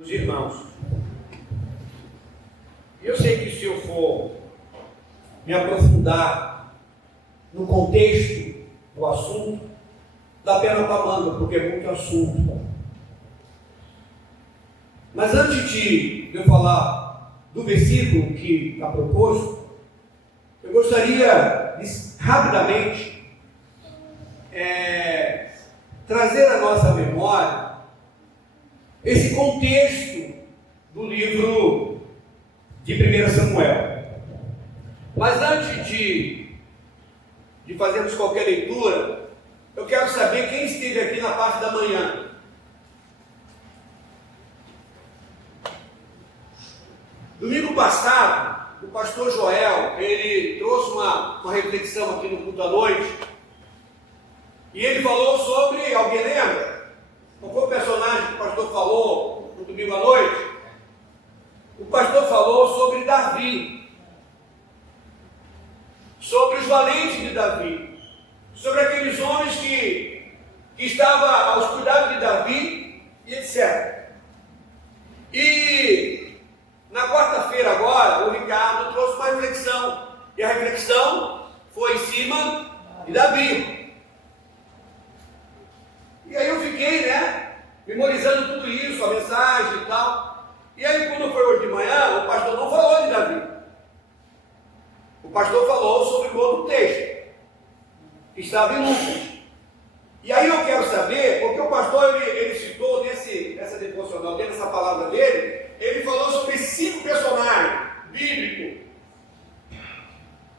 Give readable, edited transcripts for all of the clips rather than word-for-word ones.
Os irmãos. Eu sei que se eu for me aprofundar no contexto do assunto, dá pena para manga, porque é muito assunto. Mas antes de eu falar do versículo que está proposto, eu gostaria de rapidamente trazer à nossa memória esse contexto do livro de 1 Samuel. Mas antes de fazermos qualquer leitura, eu quero saber quem esteve aqui na parte da manhã. Domingo passado, o pastor Joel, ele trouxe uma reflexão aqui no culto à noite, e ele falou sobre, alguém lembra? Qual foi o personagem que o pastor falou no domingo à noite? O pastor falou sobre Davi, sobre os valentes de Davi, sobre aqueles homens que estavam aos cuidados de Davi e etc. E na quarta-feira agora, o Ricardo trouxe uma reflexão, e a reflexão foi em cima de Davi. E aí eu fiquei, memorizando tudo isso, a mensagem e tal. E aí quando foi hoje de manhã, o pastor não falou de Davi. O pastor falou sobre o outro texto, que estava em Lucas. E aí eu quero saber, porque o pastor ele citou nessa devocional dele, nessa palavra dele, ele falou sobre 5 personagens bíblicos.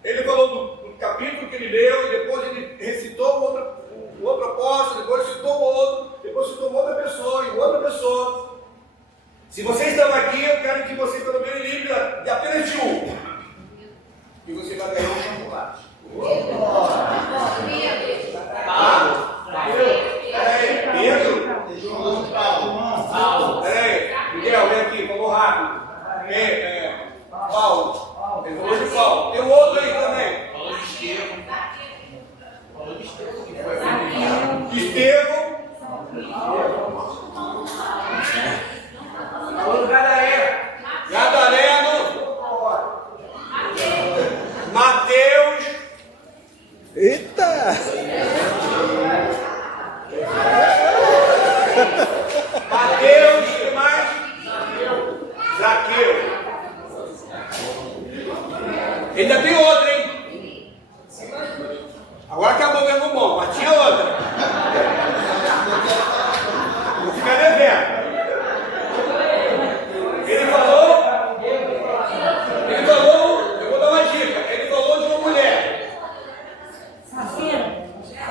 Ele falou do capítulo que ele leu, e depois ele recitou o outro apóstolo, depois citou o outro, depois citou outra pessoa e outra pessoa. Se vocês estão aqui, eu quero que vocês pelo menos livrem de apenas de um. E você vai ganhar um chocolate. Pedro? Peraí, Miguel, vem aqui, falou rápido. Paulo, ele falou de Paulo. Tem um outro aí também. Falou de Estevão. Falou de Estevão. Estevão. Falou do Gadareno. Mateus. Eita! Mateus, o que mais? Zaqueu. Ainda tem outro, hein? Agora acabou mesmo bom, mas tinha outra. Vou ficar devendo. Ele falou, eu vou dar uma dica. Ele falou de uma mulher.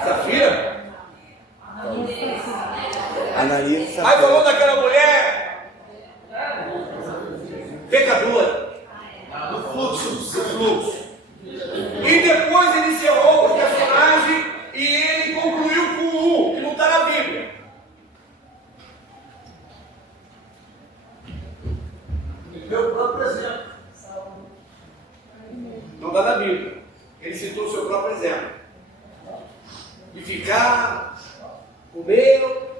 Safira? Ananias. Aí falou daquela mulher pecadora, do fluxo. E depois ele encerrou o personagem e ele concluiu com o que não está na Bíblia. Meu próprio exemplo. Não está na Bíblia. Ele citou o seu próprio exemplo. De ficar, comeu,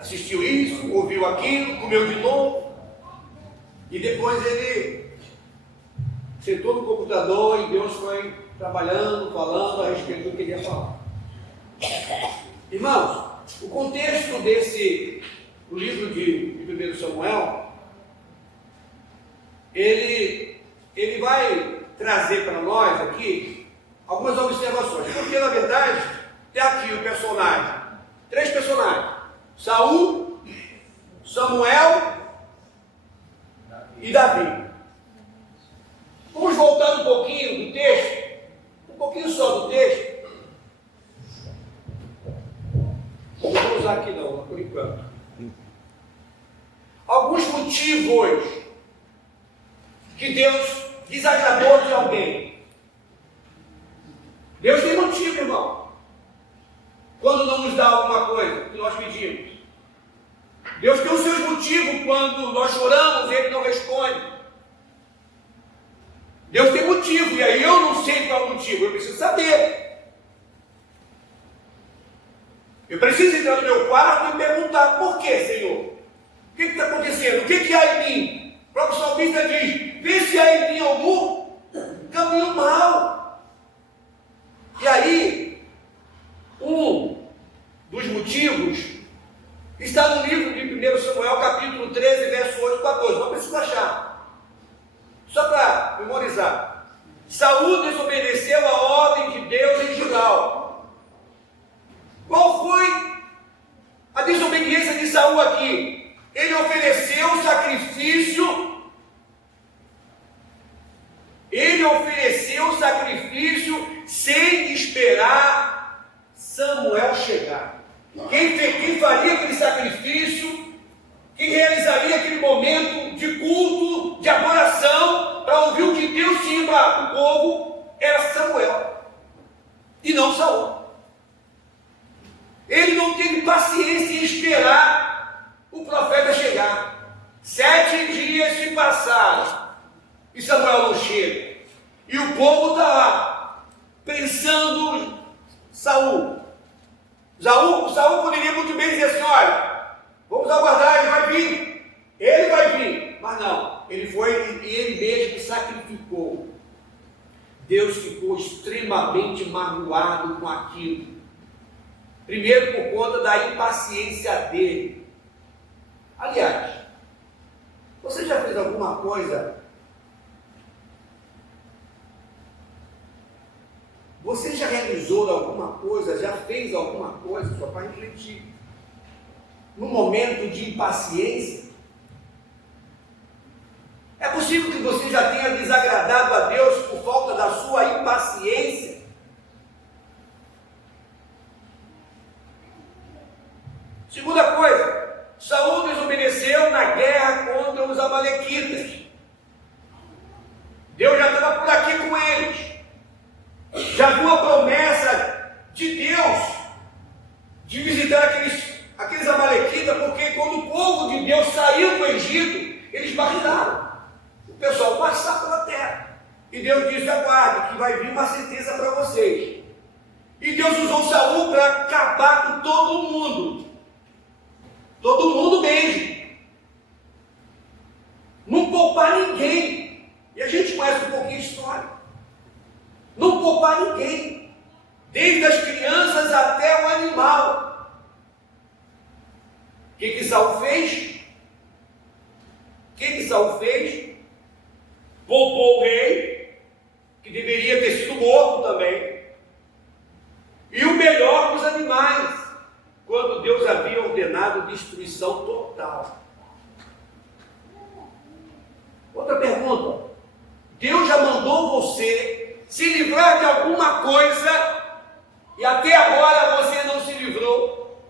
assistiu isso, ouviu aquilo, comeu de novo, e depois ele sentou no computador e Deus foi trabalhando, falando a respeito do que ele ia falar. Irmãos, o contexto do livro de 1 Samuel, ele vai trazer para nós aqui algumas observações, porque na verdade tem aqui o personagem, 3 personagens: Saul, Samuel e Davi. Vamos voltar um pouquinho do texto, um pouquinho só do texto. Não vou usar aqui não, por enquanto. Alguns motivos que Deus desagradou de alguém. Deus tem motivo, irmão, quando não nos dá alguma coisa que nós pedimos. Deus tem os seus motivos quando nós choramos e Ele não responde. Deus tem motivo, e aí eu não sei qual é o motivo, eu preciso saber. Eu preciso entrar no meu quarto e perguntar: por que, Senhor? O que está acontecendo? que há em mim? O próprio salmista diz: vê se há em mim algum caminho mau. E aí, um dos motivos está no livro de 1 Samuel, capítulo 13, verso 8 e 14. Não precisa achar. Só para memorizar. Saul desobedeceu a ordem de Deus em Gilgal. Qual foi a desobediência de Saul aqui? Ele ofereceu sacrifício. Ele ofereceu sacrifício sem esperar Samuel chegar. Quem faria aquele sacrifício, quem realizaria aquele momento de culto, de adoração, para ouvir o que Deus tinha para o povo, era Samuel, e não Saul. Ele não teve paciência em esperar o profeta chegar. 7 dias se passaram, e Samuel não chega, e o povo está lá, pensando Saul poderia muito bem dizer assim: olha, vamos aguardar, ele vai vir, mas não, ele foi e ele mesmo sacrificou. Deus ficou extremamente magoado com aquilo, primeiro por conta da impaciência dele. Aliás, você já fez alguma coisa? Você já realizou alguma coisa, já fez alguma coisa, só para refletir, no momento de impaciência? É possível que você já tenha desagradado a Deus por falta da sua impaciência? Segunda coisa, Saul desobedeceu na guerra contra os amalequitas. Deus já estava por aqui com eles. Já viu a promessa de Deus de visitar aqueles amalequitas, porque quando o povo de Deus saiu do Egito, eles barrilaram. O pessoal passava pela terra. E Deus disse: aguarde, que vai vir uma sentença para vocês. E Deus usou Saul para acabar com todo mundo. Todo mundo mesmo. Não poupar ninguém. E a gente conhece um pouquinho a história. Não poupar ninguém, desde as crianças até o animal. O que Saul fez? Saul fez? Poupou o rei, que deveria ter sido morto também, e o melhor dos animais, quando Deus havia ordenado destruição total. Outra pergunta: Deus já mandou você se livrar de alguma coisa e até agora você não se livrou?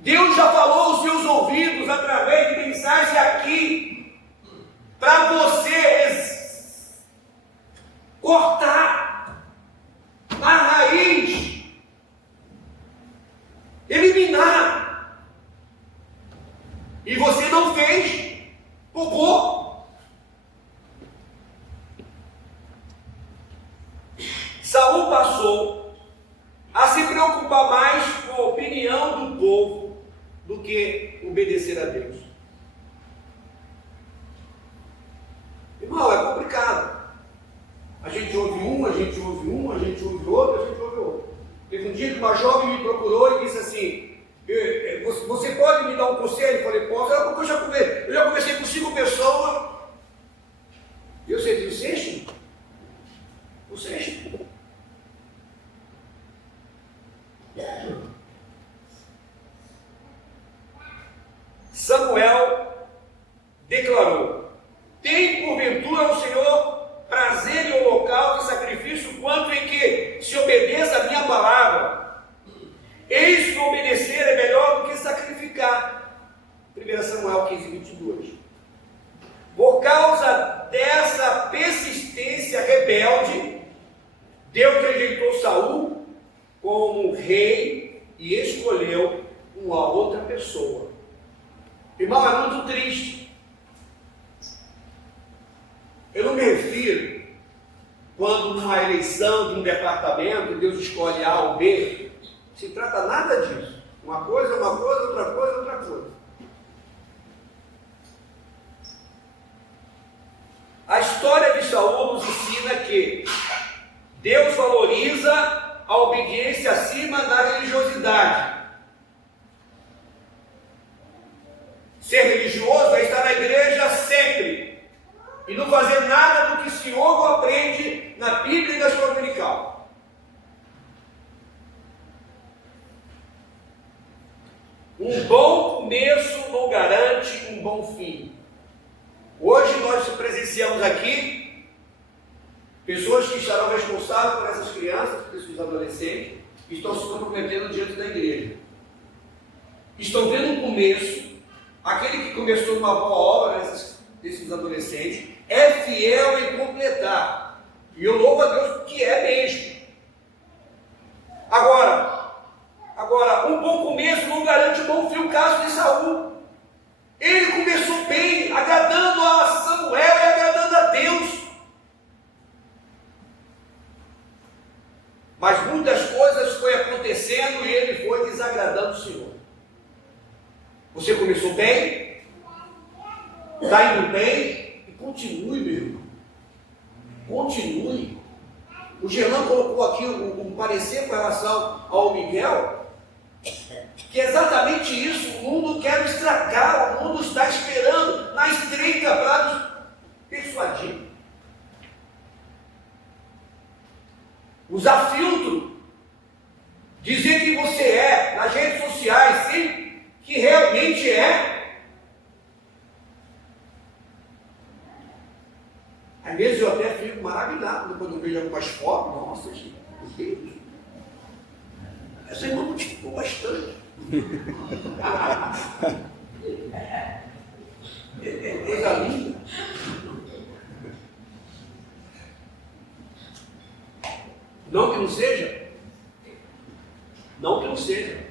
Deus já falou aos seus ouvidos através de mensagem aqui para você cortar a raiz, eliminar, e você não fez, poupou. Saul passou a se preocupar mais com a opinião do povo do que obedecer a Deus. Irmão, é complicado. A gente ouve a gente ouve outro. Teve um dia que uma jovem me procurou e disse assim: você pode me dar um conselho? Eu falei: posso. Eu já conversei com 5 pessoas. E eu sei, o sexto? Samuel declarou: tem porventura o Senhor prazer em holocausto e sacrifício, quanto em que se obedeça a minha palavra? Eis que obedecer é melhor do que sacrificar. 1 Samuel 15, 22. Por causa dessa persistência rebelde, Deus rejeitou Saul como rei e escolheu uma outra pessoa. Irmão, é muito triste. Eu não me refiro quando numa eleição de um departamento Deus escolhe A ou B. Se trata nada disso. Uma coisa, outra coisa. prioriza a obediência acima da religiosidade. Ser religioso é estar na igreja sempre e não fazer nada do que se ouve ou aprende na Bíblia e na escola dominical. Um bom começo não garante um bom fim. Hoje nós presenciamos aqui pessoas que estarão responsáveis por essas crianças, por esses adolescentes, que estão se comprometendo diante da igreja. Estão tendo um começo. Aquele que começou uma boa obra desses adolescentes é fiel em completar. E eu louvo a Deus que é mesmo. Agora, um bom começo não garante um bom fim. O caso de Saul. Ele começou bem, agradando a Samuel e agradando a Deus. Mas muitas coisas foram acontecendo e ele foi desagradando o Senhor. Você começou bem, está indo bem, e continue, meu irmão. Continue. O Germán colocou aqui um parecer com relação ao Miguel, que é exatamente isso. O mundo quer estragar, o mundo está esperando na estreita para nos persuadir. Usar filtro, dizer que você é nas redes sociais, sem que realmente é. Às vezes eu até fico maravilhado quando eu vejo algumas fotos. Nossa, gente, meu Deus, essa irmã modificou bastante. Coisa linda. Não que não seja. Não que não seja.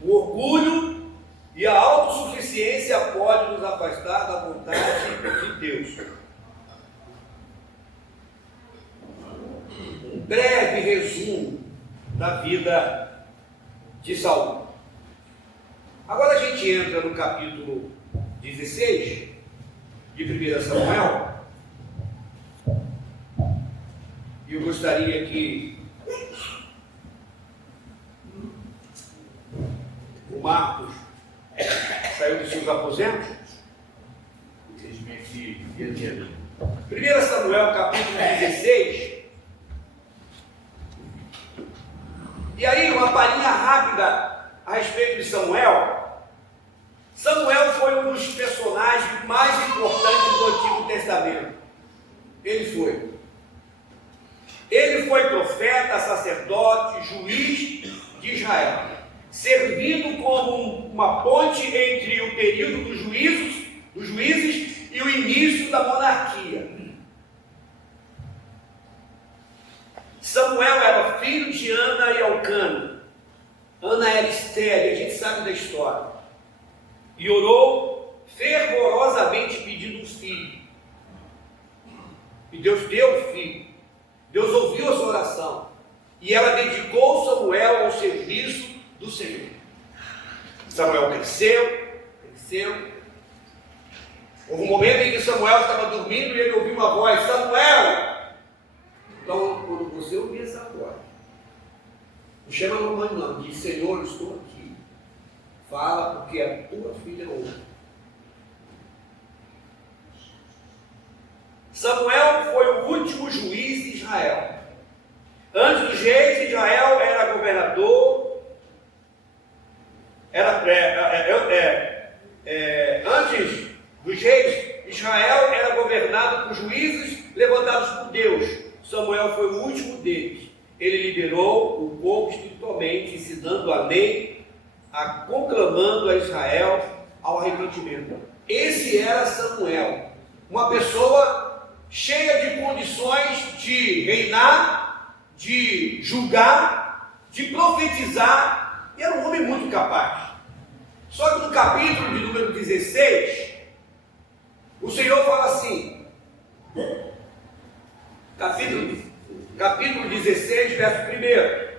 O orgulho e a autossuficiência podem nos afastar da vontade de Deus. Um breve resumo da vida de Saul. Agora a gente entra no capítulo 16 de 1 Samuel. E eu gostaria que o Marcos saiu dos seus aposentos. 1 Samuel capítulo 16. E aí uma palhinha rápida a respeito de Samuel. Samuel foi um dos personagens mais importantes do Antigo Testamento. Ele foi profeta, sacerdote, juiz de Israel, servindo como uma ponte entre o período dos juízes e o início da monarquia. Samuel era filho de Ana e Elcana. Ana era estéril, a gente sabe da história. E orou fervorosamente pedindo um filho. E Deus deu o filho. Deus ouviu a sua oração. E ela dedicou Samuel ao serviço do Senhor. Samuel cresceu. Houve um momento em que Samuel estava dormindo e ele ouviu uma voz: Samuel! Então, quando você ouvir essa voz, não chama a mamãe não, diz: Senhor, estou aqui. Fala, porque a tua filha ouve. Samuel foi o último juiz de Israel. Antes dos reis, Israel era governador. Antes dos reis, Israel era governado por juízes levantados por Deus. Samuel foi o último deles. Ele liderou o povo espiritualmente, ensinando a lei, conclamando a Israel ao arrependimento. Esse era Samuel, uma pessoa cheia de condições de reinar, de julgar, de profetizar, e era um homem muito capaz. Só que no capítulo de número 16, o Senhor fala assim, capítulo 16, verso 1.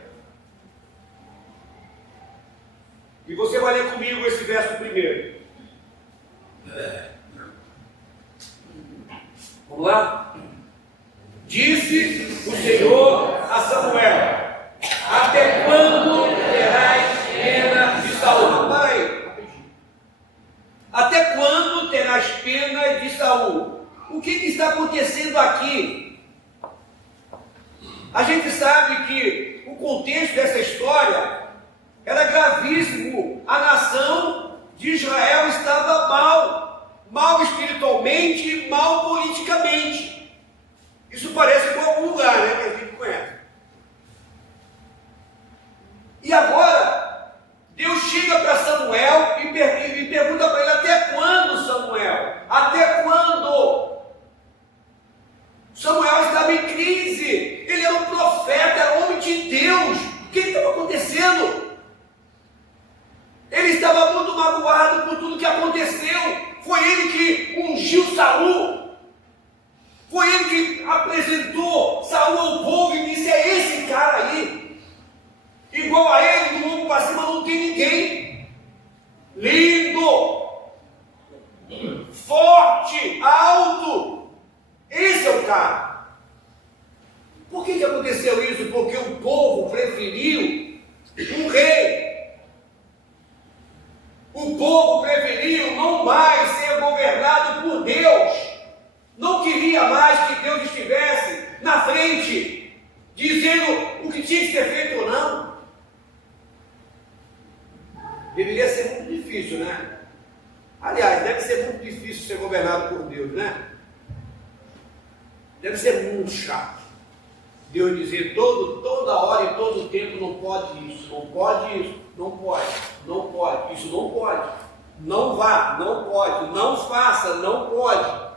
E você vai ler comigo esse verso 1. Vamos lá? Disse o Senhor a Samuel: até quando terás pena de Saul? Para aí, rapidinho. Até quando terás pena de Saul? O que está acontecendo aqui? A gente sabe que o contexto dessa história era gravíssimo. A nação de Israel estava mal espiritualmente, mal politicamente. Isso parece com algum lugar, né, que a gente conhece. E agora, Deus chega para Samuel e pergunta para ele: até quando, Samuel? Até quando? Samuel estava em crise. Ele era um profeta, era homem de Deus. O que estava acontecendo? Ele estava muito magoado por tudo que aconteceu. Foi ele que ungiu Saul. Foi ele que apresentou Saul ao povo e disse: é esse cara aí. Igual a ele, do mundo para cima não tem ninguém. Lindo, forte, alto. Esse é o cara. Por que aconteceu isso? Porque o povo preferiu um rei. O povo preferiu não mais ser governado por Deus. Não queria mais que Deus estivesse na frente, dizendo o que tinha que ser feito ou não. Deveria ser muito difícil, né? Aliás, deve ser muito difícil ser governado por Deus, né? Deve ser muito chato. Deus dizer toda hora e todo tempo: não pode isso, não pode isso, não pode, não pode, isso não pode, não vá, não pode, não faça, não pode.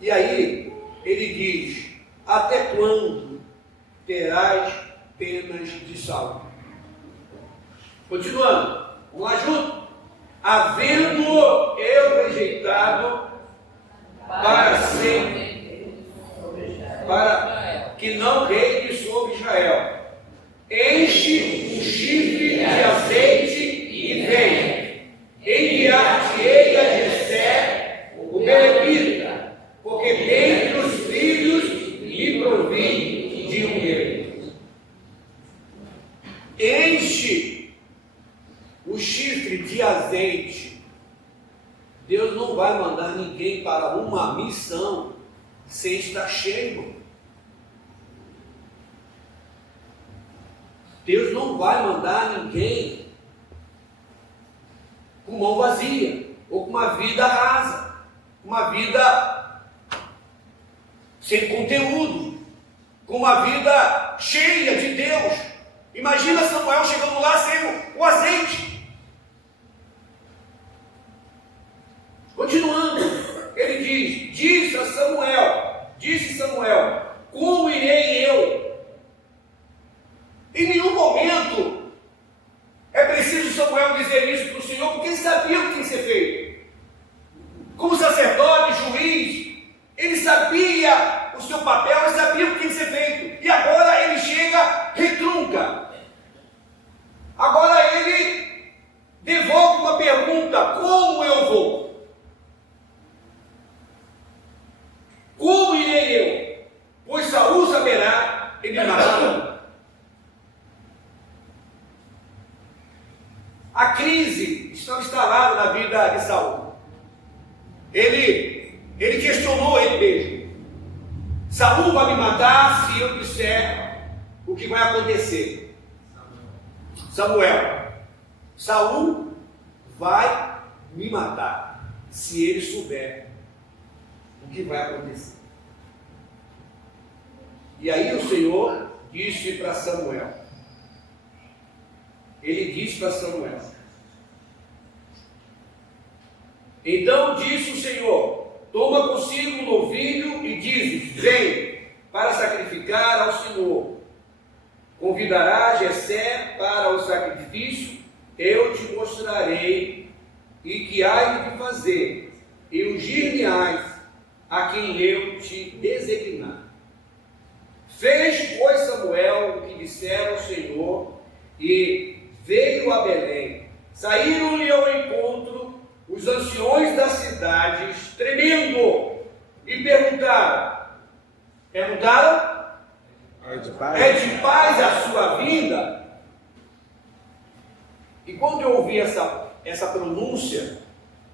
E aí ele diz: até quando terás penas de Saul? Continuando, vamos lá junto. Havendo eu rejeitado para sempre, para que não reine sobre Israel, enche um chifre de azeite e vem. Enviar-te-ei a Jessé, o belemita, porque dentre os filhos lhe provi de um rei. Enche o chifre de azeite. Deus não vai mandar ninguém para uma missão sem estar cheio. Deus não vai mandar ninguém com mão vazia, ou com uma vida rasa, uma vida sem conteúdo, com uma vida cheia de Deus. Imagina Samuel chegando lá sem o azeite. Continuando, ele disse Samuel: como irei eu? Em nenhum momento é preciso Samuel dizer isso para o Senhor, porque ele sabia o que tinha que ser feito. Como sacerdote, juiz, ele sabia o seu papel, ele sabia o que tinha que ser feito. E agora ele chega, retrunca. Agora ele devolve uma pergunta: como eu vou? Como irei eu? Pois Saul saberá e me matará. A crise está instalada na vida de Saul. Ele questionou ele mesmo: Saul vai me matar se eu disser o que vai acontecer. Saul vai me matar se ele souber o que vai acontecer. E aí o Senhor disse para Samuel: ele disse para Samuel: então disse o Senhor: toma consigo um novilho e diz: vem para sacrificar ao Senhor. Convidará Jessé para o sacrifício, eu te mostrarei e que hás de fazer, e ungir-me-ás a quem eu te designar. Fez, pois, Samuel o que dissera ao Senhor, e veio a Belém. Saíram-lhe ao encontro os anciões da cidade, tremendo, e perguntaram, é de paz a sua vinda? E quando eu ouvi essa pronúncia,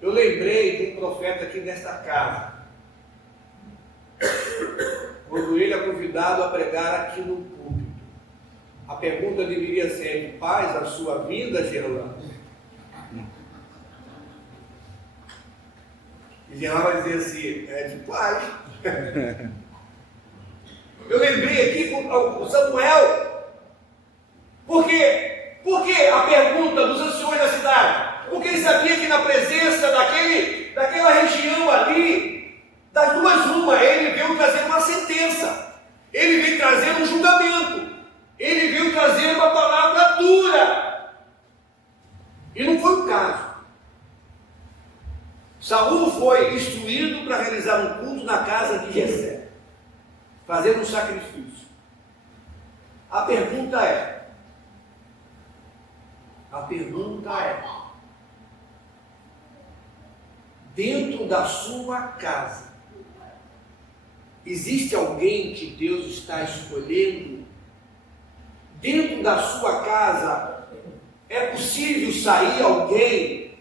eu lembrei de um profeta aqui nesta casa, quando ele é convidado a pregar aqui no púlpito. A pergunta deveria ser: é de paz a sua vinda, Gerlando? E Gerlando vai dizer assim: é de paz. Eu lembrei aqui com Samuel. Por quê? Porque a pergunta dos anciões da cidade, porque ele sabia que na presença daquela região ali, das duas uma, ele veio trazer uma sentença, ele veio trazer um julgamento, ele veio trazer uma palavra dura. E não foi o caso. Saul foi instruído para realizar um culto na casa de Jessé, fazendo um sacrifício. A pergunta é, dentro da sua casa, existe alguém que Deus está escolhendo? Dentro da sua casa, é possível sair alguém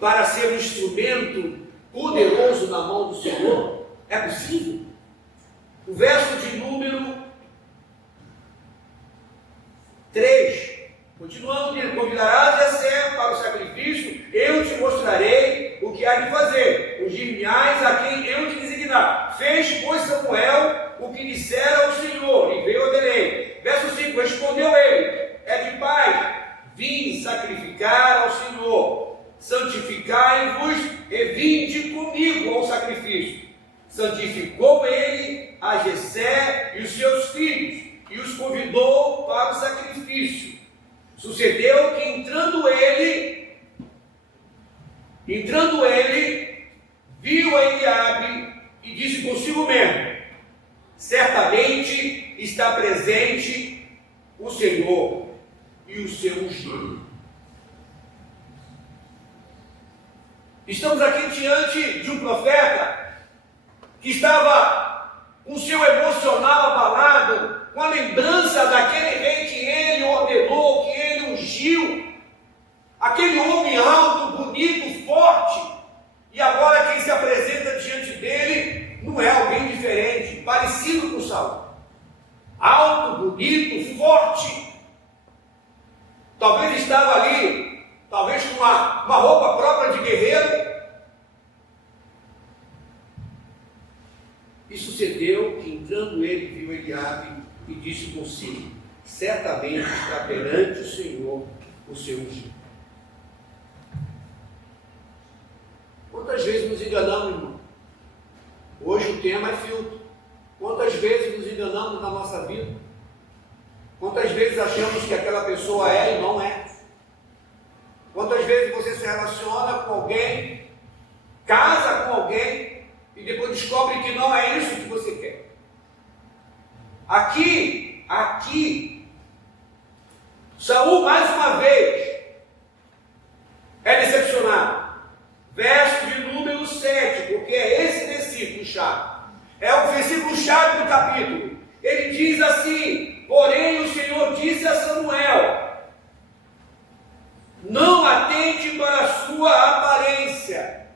para ser um instrumento poderoso na mão do Senhor? É possível? O verso de número 3, continuando, ele convidarás Jessé para o sacrifício, eu te mostrarei o que há de fazer, os gimiais a quem eu te designar. Fez, pois, Samuel o que dissera ao Senhor, e veio a Belém. Verso 5, respondeu ele, é de paz, vim sacrificar ao Senhor, santificai-vos e vinde comigo ao sacrifício. Santificou ele a Jessé e os seus filhos, e os convidou para o sacrifício. Sucedeu que entrando ele, viu a Eliabe e disse consigo mesmo: certamente está presente o Senhor e o seu ungido. Estamos aqui diante de um profeta que estava com o seu emocional abalado, com a lembrança daquele rei que ele ordenou, que ele ungiu, aquele homem alto, bonito, forte, e agora quem se apresenta diante dele não é alguém diferente, parecido com Saul. Alto, bonito, forte. Talvez estava ali, talvez com uma roupa própria de guerreiro. E sucedeu que entrando ele viu Eliabe e disse consigo: certamente está perante o Senhor o seu ungido. Quantas vezes nos enganamos, irmão? Hoje o tema é filtro. Quantas vezes nos enganamos na nossa vida? Quantas vezes achamos que aquela pessoa é e não é? Quantas vezes você se relaciona com alguém, casa com alguém e depois descobre que não é isso que você quer? Aqui, Saul mais uma vez é decepcionado. Verso de número 7, porque é esse versículo chave. É o versículo chave do capítulo. Ele diz assim: porém o Senhor disse a Samuel: não atente para a sua aparência,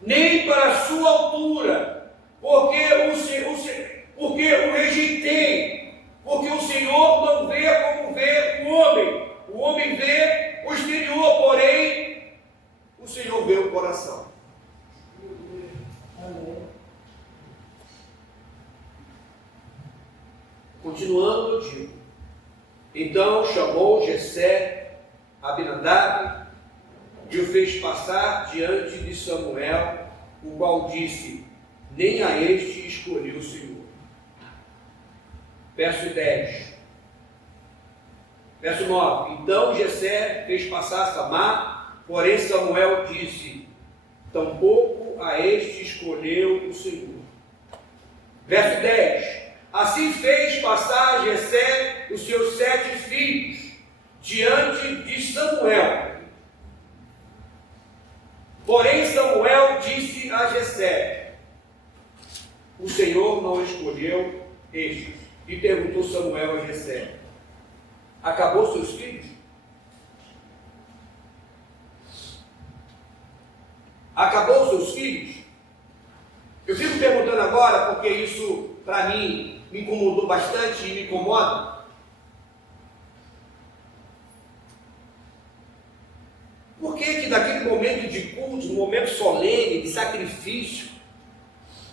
nem para a sua altura, porque o rejeitei, porque o Senhor não vê como vê o homem vê o exterior, porém o Senhor vê o coração. Continuando, eu digo: então chamou Jessé Abinadab e o fez passar diante de Samuel, o qual disse: nem a este escolheu o Senhor. Verso 10. Verso 9. Então Jessé fez passar Samar, porém Samuel disse: tampouco a este escolheu o Senhor. Verso 10. Assim fez passar Jessé os seus 7 filhos diante diz Samuel. Porém Samuel disse a Jessé: o Senhor não escolheu estes. E perguntou Samuel a Jessé: acabou seus filhos? Acabou seus filhos? Eu fico perguntando agora porque isso para mim me incomodou bastante e me incomoda. Por que daquele momento de culto, um momento solene, de sacrifício,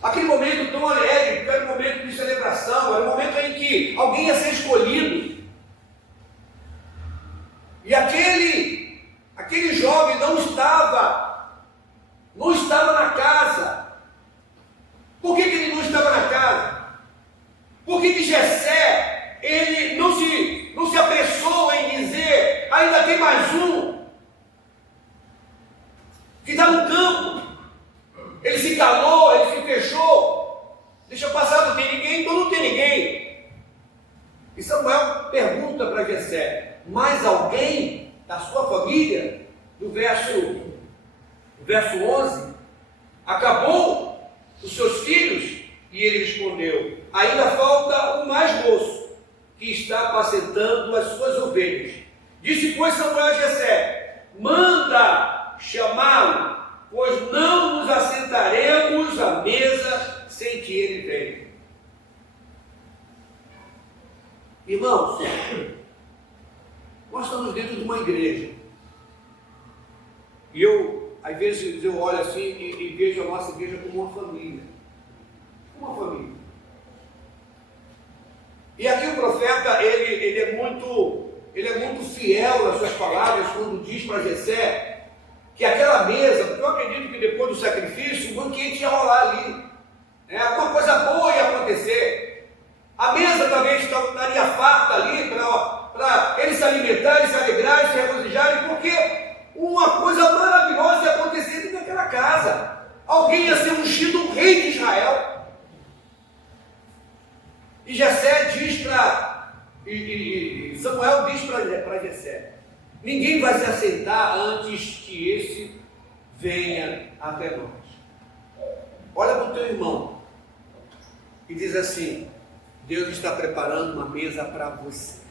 aquele momento tão alegre, aquele momento de celebração, era um momento em que alguém ia ser escolhido, e aquele jovem não estava na casa? Por que ele não estava na casa? Por que Jessé, ele não se apressou em dizer, ainda tem mais um que está no campo? Ele se calou, ele se fechou. Deixa passar, não tem ninguém, então não tem ninguém. E Samuel pergunta para Jessé: mais alguém da sua família? Do verso 11: acabou os seus filhos? E ele respondeu: ainda falta o mais moço, que está apacentando as suas ovelhas. Disse, pois, Samuel a Jessé: manda chamá-lo, pois não nos assentaremos à mesa sem que ele venha. Irmãos, nós estamos dentro de uma igreja, e às vezes eu olho assim e vejo a nossa igreja como uma família. Uma família. E aqui o profeta, ele é muito fiel nas suas palavras quando diz para Jessé que aquela mesa, porque eu acredito que depois do sacrifício, o banquete ia rolar ali. Alguma coisa boa ia acontecer. A mesa talvez estaria farta ali para eles se alimentarem, se alegrarem, se regozijarem, porque uma coisa maravilhosa ia acontecer dentro daquela casa. Alguém ia ser ungido rei de Israel. E Jessé diz Samuel diz para Jessé: ninguém vai se assentar antes que esse venha até nós. Olha para o teu irmão e diz assim: Deus está preparando uma mesa para você.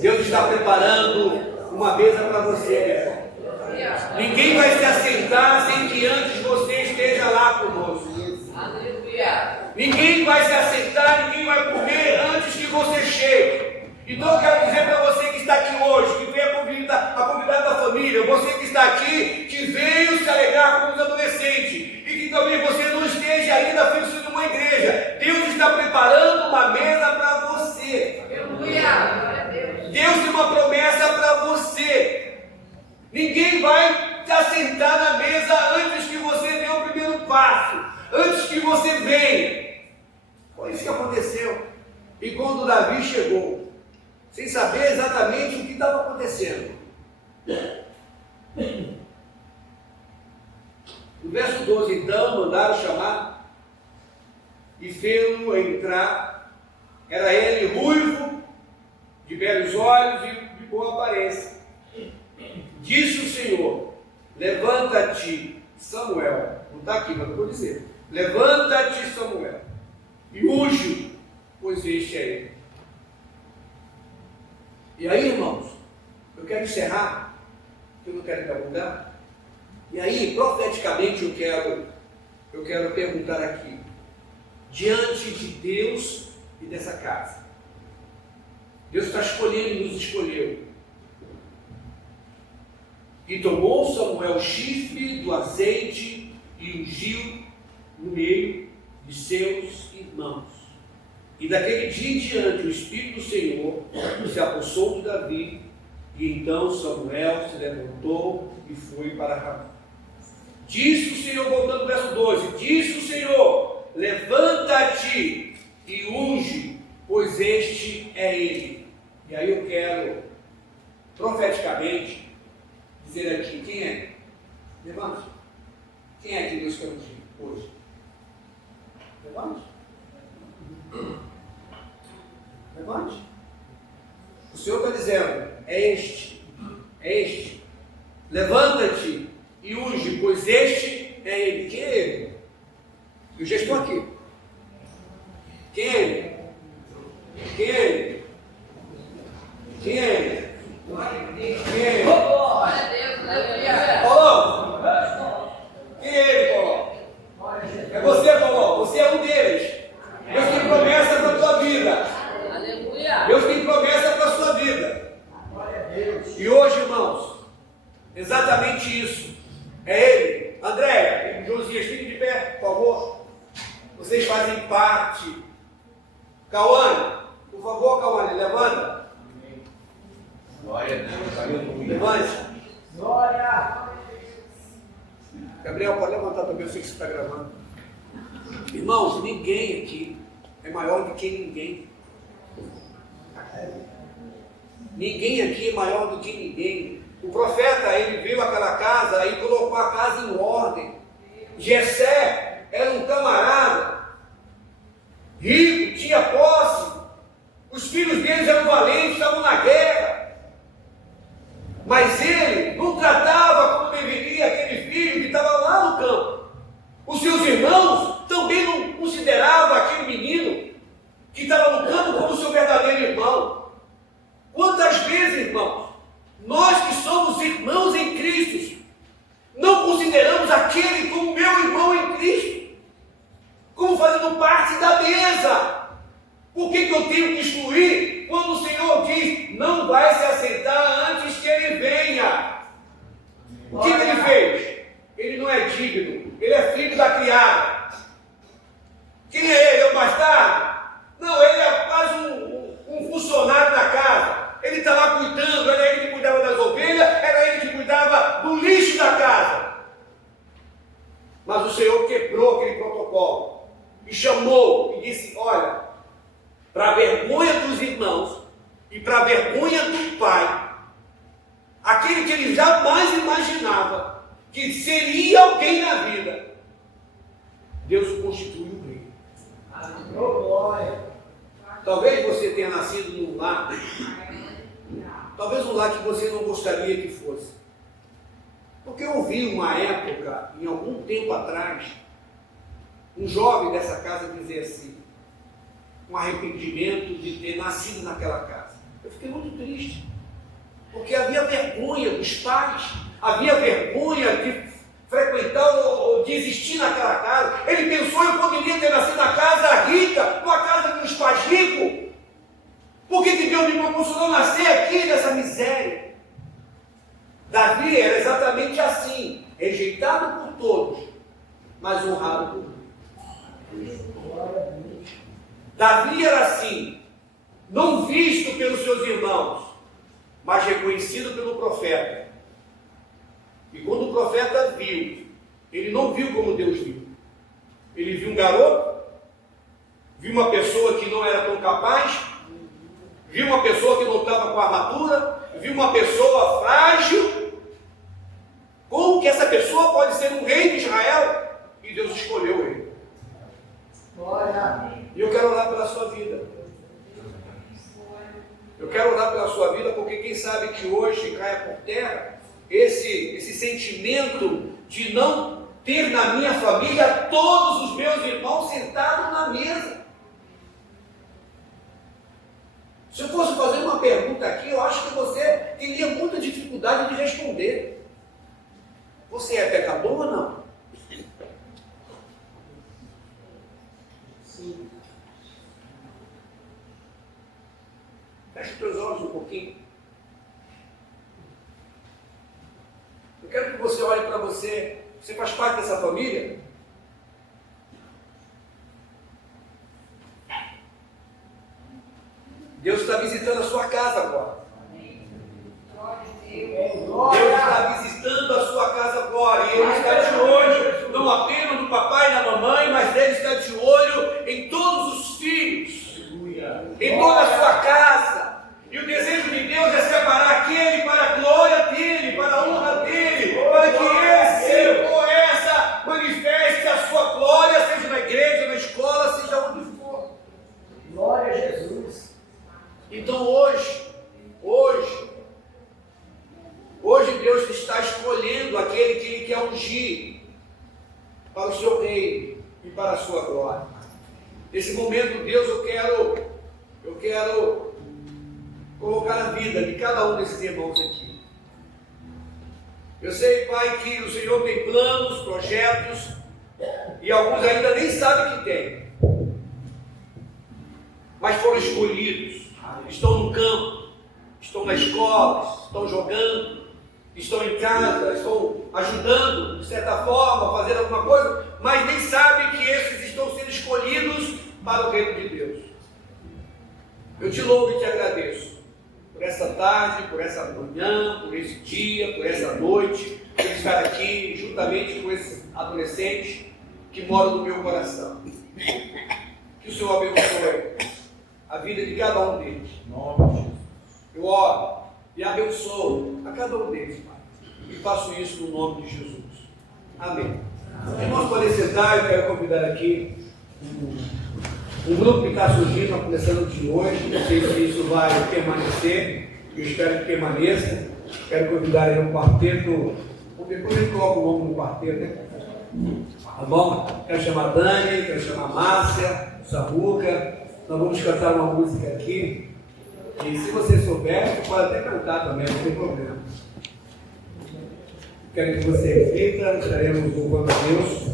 Deus está preparando uma mesa para você, meu irmão. Ninguém vai se assentar sem que antes você esteja lá conosco. Ninguém vai se assentar, ninguém vai comer antes que você chegue. Então eu quero dizer para você que está aqui hoje, que veio a convidar da família, você que está aqui, que veio se alegrar com os adolescentes, e que talvez você não esteja ainda fixo numa igreja. Deus está preparando uma mesa para você. Deus tem uma promessa para você. Ninguém vai se assentar na mesa antes que você dê o primeiro passo, antes que você venha. Foi isso que aconteceu. E quando Davi chegou, sem saber exatamente o que estava acontecendo, no verso 12, então, mandaram chamar e fê-lo entrar. Era ele ruivo, de belos olhos e de boa aparência. Disse o Senhor: levanta-te, Samuel. Não está aqui, mas eu vou dizer: levanta-te, Samuel, e unge-o, pois este é ele. E aí, irmãos, eu quero encerrar, porque eu não quero perguntar. E aí, profeticamente, eu quero perguntar aqui, diante de Deus e dessa casa. Deus está escolhendo e nos escolheu. E tomou Samuel o chifre do azeite e ungiu no meio de seus irmãos. E daquele dia em diante o Espírito do Senhor se apossou de Davi, e então Samuel se levantou e foi para Ramá. Disse o Senhor, voltando ao verso 12, disse o Senhor: levanta-te e unge, pois este é ele. E aí eu quero profeticamente dizer aqui: quem é? Levante. Quem é que Deus quer ungir hoje? Levante. Levante. O Senhor está dizendo, é este. Levanta-te e unge, pois este é ele. Quem é ele? Eu já estou aqui. Quem é ele? Quem é ele? Quem é ele? Quem é ele? Glória a Deus, aleluia. Paulo! Quem é ele, Paulo? É você, Paulo. Você é um deles. Deus tem promessa para a tua vida. Aleluia. Deus tem promessa para a sua vida. E hoje, irmãos, exatamente isso. É ele. André e Josias, fiquem de pé, por favor. Vocês fazem parte. Cauane, por favor, Cauane, levanta. Glória a Deus. Levante. Glória. Gabriel, pode levantar também, eu sei que você está gravando. Irmãos, ninguém aqui é maior do que ninguém. Ninguém aqui é maior do que ninguém. O profeta, ele veio àquela casa e colocou a casa em ordem. Jessé era um camarada rico, tinha posse. Os filhos deles eram valentes, estavam na guerra. Mas ele não tratava como deveria aquele filho que estava lá no campo. Os seus irmãos também não consideravam aquele menino que estava no campo como seu verdadeiro irmão. Quantas vezes, irmãos, nós que somos irmãos em Cristo, não consideramos aquele como meu irmão em Cristo, como fazendo parte da mesa? Por que eu tenho que excluir quando o Senhor diz, não vai se aceitar antes que ele venha? O que ele fez? Ele não é digno, ele é filho da criada. Quem é ele? É o bastardo? Não, ele é quase um funcionário da casa. Ele está lá cuidando, era ele que cuidava das ovelhas, era ele que cuidava do lixo da casa. Mas o Senhor quebrou aquele protocolo e chamou e disse, olha, para a vergonha dos irmãos e para a vergonha do pai, aquele que ele jamais imaginava que seria alguém na vida, Deus o constitui um rei. Talvez você tenha nascido num lar, talvez um lar que você não gostaria que fosse. Porque eu ouvi uma época, em algum tempo atrás, um jovem dessa casa dizer assim, um arrependimento de ter nascido naquela casa. Eu fiquei muito triste, porque havia vergonha dos pais, havia vergonha de frequentar ou de existir naquela casa. Ele pensou, eu poderia ter nascido na casa rica, numa casa dos pais ricos. Por que Deus me proporcionou nascer aqui nessa miséria? Davi era exatamente assim, rejeitado por todos, mas honrado por Deus. Davi era assim, não visto pelos seus irmãos, mas reconhecido pelo profeta. E quando o profeta viu, ele não viu como Deus viu. Ele viu um garoto, viu uma pessoa que não era tão capaz, viu uma pessoa que não estava com armadura, viu uma pessoa frágil. Como que essa pessoa pode ser um rei de Israel? E Deus escolheu ele. E eu quero orar pela sua vida. Eu quero orar pela sua vida, porque quem sabe que hoje caia por terra esse sentimento de não ter na minha família todos os meus irmãos sentados na mesa. Se eu fosse fazer uma pergunta aqui, eu acho que você teria muita dificuldade de responder. Você é pecador ou não? Sim. Feche os teus olhos um pouquinho. Eu quero que você olhe para você. Você faz parte dessa família? Deus está visitando a sua casa agora. Deus está visitando a sua casa agora. E Ele está de olho, não apenas no papai e na mamãe, mas Ele está de olho em todos os filhos, em toda a sua casa. E o desejo de Deus é separar aquele para a glória dele, para a honra dele, para que esse ou essa manifeste a sua glória, seja na igreja, na escola, seja onde for. Glória a Jesus. Então hoje, seu reino e para a sua glória. Nesse momento, Deus, eu quero colocar a vida de cada um desses irmãos aqui. Eu sei, Pai, que o Senhor tem planos, projetos, e alguns ainda nem sabem que tem, mas foram escolhidos, estão no campo, estão na escola, estão jogando, estão em casa, estão ajudando, de certa forma, a fazer alguma coisa, mas nem sabem que esses estão sendo escolhidos para o reino de Deus. Eu te louvo e te agradeço por essa tarde, por essa manhã, por esse dia, por essa noite, por estar aqui juntamente com esses adolescentes que moram no meu coração. Que o Senhor abençoe a vida de cada um deles. Eu oro e abençoo a cada um deles, Pai. E faço isso no nome de Jesus. Amém. Irmãos, podem sentar, eu quero convidar aqui um grupo que está surgindo, começando de hoje. Não sei se isso vai permanecer, eu espero que permaneça. Quero convidar aí um quarteto. Depois a gente coloca o nome no quarteto, né? Tá bom? Quero chamar a Dani, quero chamar a Márcia, o Samuca. Nós vamos cantar uma música aqui. E se você souber, pode até cantar também, não tem problema. Quero que você reflita, estaremos louvando a Deus.